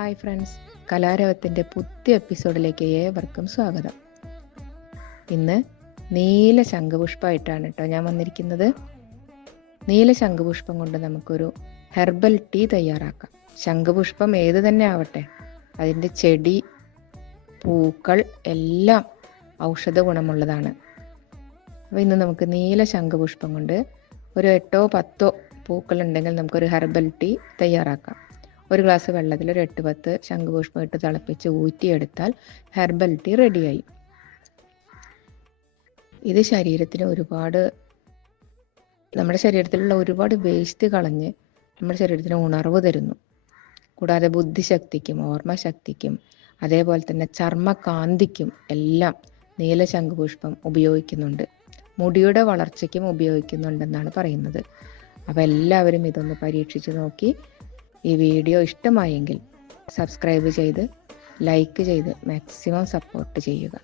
Hi friends, കലാരവത്തിൻ്റെ പുതിയ എപ്പിസോഡിലേക്ക് ഏവർക്കും സ്വാഗതം. ഇന്ന് നീല ശംഖുപുഷ്പമായിട്ടാണ് കേട്ടോ ഞാൻ വന്നിരിക്കുന്നത്. നീല ശംഖുപുഷ്പം കൊണ്ട് നമുക്കൊരു ഹെർബൽ ടീ തയ്യാറാക്കാം. ശംഖുപുഷ്പം ഏത് തന്നെ ആവട്ടെ, അതിൻ്റെ ചെടി, പൂക്കൾ എല്ലാം ഔഷധ ഗുണമുള്ളതാണ്. അപ്പോൾ ഇന്ന് നമുക്ക് നീല ശംഖുപുഷ്പം കൊണ്ട് ഒരു 8-10 പൂക്കൾ ഉണ്ടെങ്കിൽ നമുക്കൊരു ഹെർബൽ ടീ തയ്യാറാക്കാം. ഒരു ഗ്ലാസ് വെള്ളത്തിൽ ഒരു 8-10 ശംഖുപുഷ്പം ഇട്ട് തിളപ്പിച്ച് ഊറ്റിയെടുത്താൽ ഹെർബൽ ടീ റെഡിയായി. ഇത് നമ്മുടെ ശരീരത്തിലുള്ള ഒരുപാട് വേസ്റ്റ് കളഞ്ഞ് നമ്മുടെ ശരീരത്തിന് ഉണർവ് തരുന്നു. കൂടാതെ ബുദ്ധിശക്തിക്കും ഓർമ്മശക്തിക്കും അതേപോലെ തന്നെ ചർമ്മകാന്തിക്കും എല്ലാം നീല ശംഖുപുഷ്പം ഉപയോഗിക്കുന്നുണ്ട്. മുടിയുടെ വളർച്ചയ്ക്കും ഉപയോഗിക്കുന്നുണ്ടെന്നാണ് പറയുന്നത്. അപ്പോൾ എല്ലാവരും ഇതൊന്ന് പരീക്ഷിച്ച് നോക്കി. ഈ വീഡിയോ ഇഷ്ടമായെങ്കിൽ സബ്സ്ക്രൈബ് ചെയ്ത് ലൈക്ക് ചെയ്ത് മാക്സിമം സപ്പോർട്ട് ചെയ്യുക.